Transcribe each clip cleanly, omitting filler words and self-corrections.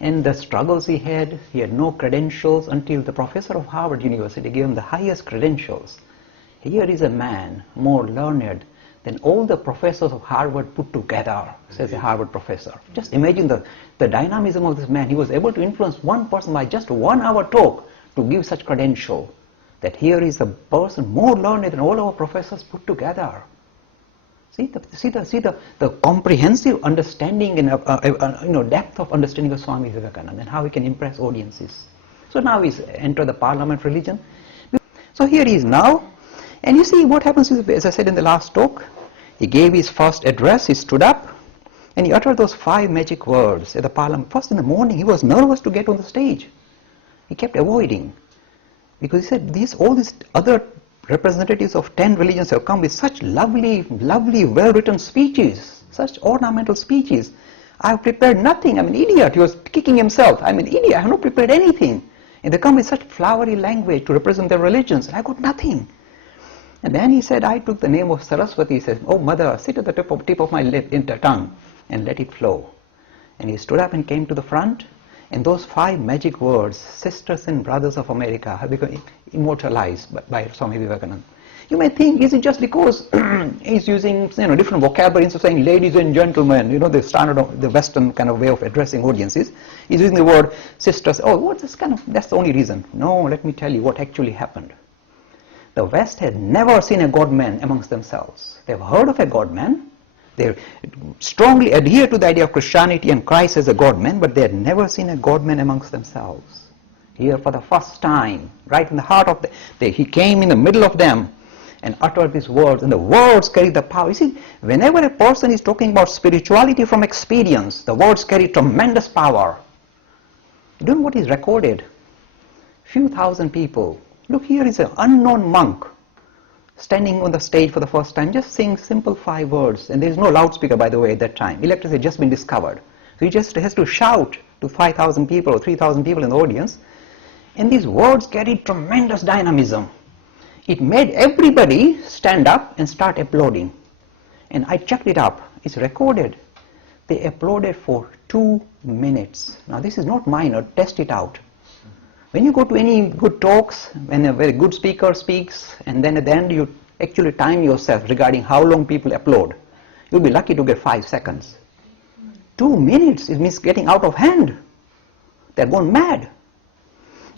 and the struggles he had no credentials until the professor of Harvard University gave him the highest credentials. Here is a man more learned than all the professors of Harvard put together, says a Harvard professor. Just imagine the dynamism of this man. He was able to influence one person by just 1 hour talk to give such credential, that here is a person more learned than all our professors put together. See the comprehensive understanding and depth of understanding of Swami Vivekananda and how he can impress audiences. So now he's entered the Parliament religion. So here he is now, and you see what happens is, as I said in the last talk, he gave his first address, he stood up, and he uttered those 5 magic words at the Parliament. First in the morning, he was nervous to get on the stage. He kept avoiding, because he said all these other representatives of 10 religions have come with such lovely, well-written speeches, such ornamental speeches. I have prepared nothing. I'm an idiot. He was kicking himself. I'm an idiot. I have not prepared anything. And they come with such flowery language to represent their religions, and I got nothing. And then he said, I took the name of Saraswati. He said, oh mother, sit at the tip of my tongue and let it flow. And he stood up and came to the front, and those 5 magic words, sisters and brothers of America, have become immortalized by Swami Vivekananda. You may think, is it just because he's using different vocabulary instead of saying ladies and gentlemen, the standard, the Western kind of way of addressing audiences. He's using the word sisters. Oh, what's this that's the only reason. No, let me tell you what actually happened. The West had never seen a God-man amongst themselves. They've heard of a God-man. They strongly adhere to the idea of Christianity and Christ as a God-man, but they had never seen a God-man amongst themselves. Here for the first time, right in the heart of he came in the middle of them and uttered these words, and the words carry the power. You see, whenever a person is talking about spirituality from experience, the words carry tremendous power. You know what is recorded? Few thousand people. Look, here is an unknown monk standing on the stage for the first time, just saying simple 5 words, and there is no loudspeaker, by the way, at that time. Electricity had just been discovered. So he just has to shout to 5,000 people or 3,000 people in the audience, and these words carried tremendous dynamism. It made everybody stand up and start applauding. And I checked it up. It's recorded. They applauded for 2 minutes. Now this is not minor. Test it out. When you go to any good talks, when a very good speaker speaks, and then at the end you actually time yourself regarding how long people applaud, you'll be lucky to get 5 seconds. 2 minutes, it means getting out of hand. They're gone mad.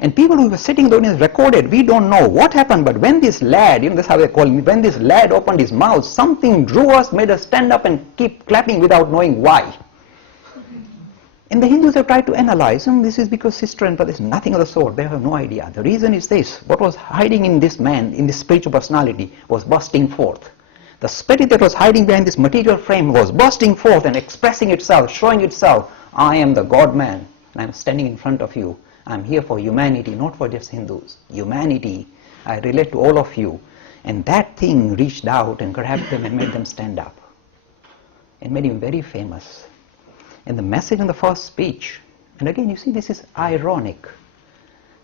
And people who were sitting in the audience recorded, we don't know what happened, but when this lad, that's how they call me, when this lad opened his mouth, something drew us, made us stand up and keep clapping without knowing why. And the Hindus have tried to analyze, and this is because sister and brother is nothing of the sort. They have no idea. The reason is this: what was hiding in this man, in this spiritual personality, was bursting forth. The spirit that was hiding behind this material frame was bursting forth and expressing itself, showing itself. I am the God-man, and I'm standing in front of you. I'm here for humanity, not for just Hindus. Humanity. I relate to all of you. And that thing reached out and grabbed them and made them stand up. And made him very famous. And the message in the first speech, and again you see this is ironic.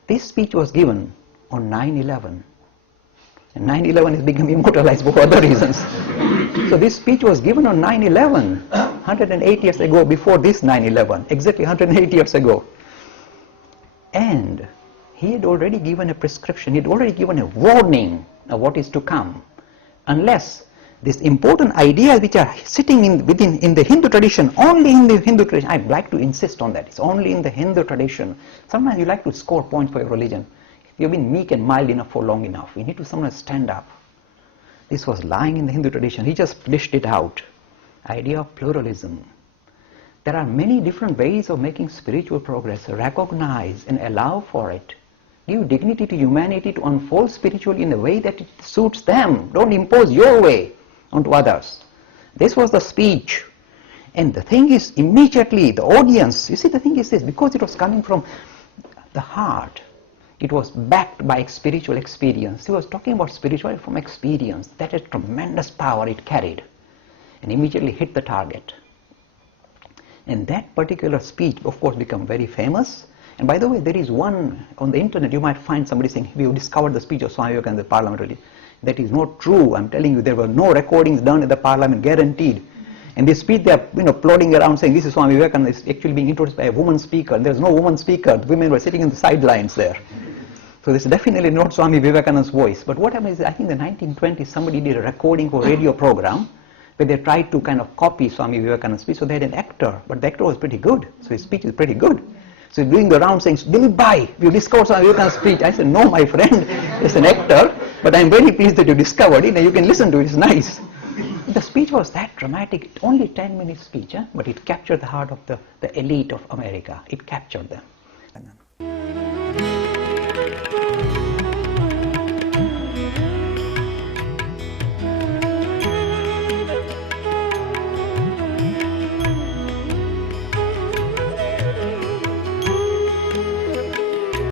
This speech was given on 9/11. And 9/11 has become immortalized for other reasons. So this speech was given on 9/11, 108 years ago, before this 9/11, exactly 108 years ago. And he had already given a prescription, he had already given a warning of what is to come. Unless these important ideas which are sitting in the Hindu tradition, only in the Hindu tradition, I'd like to insist on that, it's only in the Hindu tradition. Sometimes you like to score points for your religion. You've been meek and mild enough for long enough. You need to sometimes stand up. This was lying in the Hindu tradition. He just dished it out. Idea of pluralism. There are many different ways of making spiritual progress. Recognize and allow for it. Give dignity to humanity to unfold spiritually in a way that it suits them. Don't impose your way onto others. This was the speech. And the thing is, immediately the audience, you see, the thing is this, because it was coming from the heart, it was backed by spiritual experience. He was talking about spirituality from experience. That had tremendous power it carried, and immediately hit the target. And that particular speech, of course, became very famous. And by the way, there is one on the internet, you might find somebody saying, we have discovered the speech of Swami Vivekananda in the parliament. That is not true. I'm telling you, there were no recordings done at the parliament, guaranteed. And this speech, they are plodding around saying, this is Swami Vivekananda is actually being introduced by a woman speaker. There's no woman speaker. The women were sitting in the sidelines there. So this is definitely not Swami Vivekananda's voice. But what happened is, I think in the 1920s, somebody did a recording for a radio program where they tried to kind of copy Swami Vivekananda's speech. So they had an actor, but the actor was pretty good. So his speech is pretty good. So he's doing the round saying, Dilip Bhai, you discovered Swami Vivekananda's speech. I said, no, my friend, it's an actor, but I'm very pleased that you discovered it and you can listen to it. It's nice. The speech was that dramatic, only 10-minute speech, but it captured the heart of the elite of America. It captured them.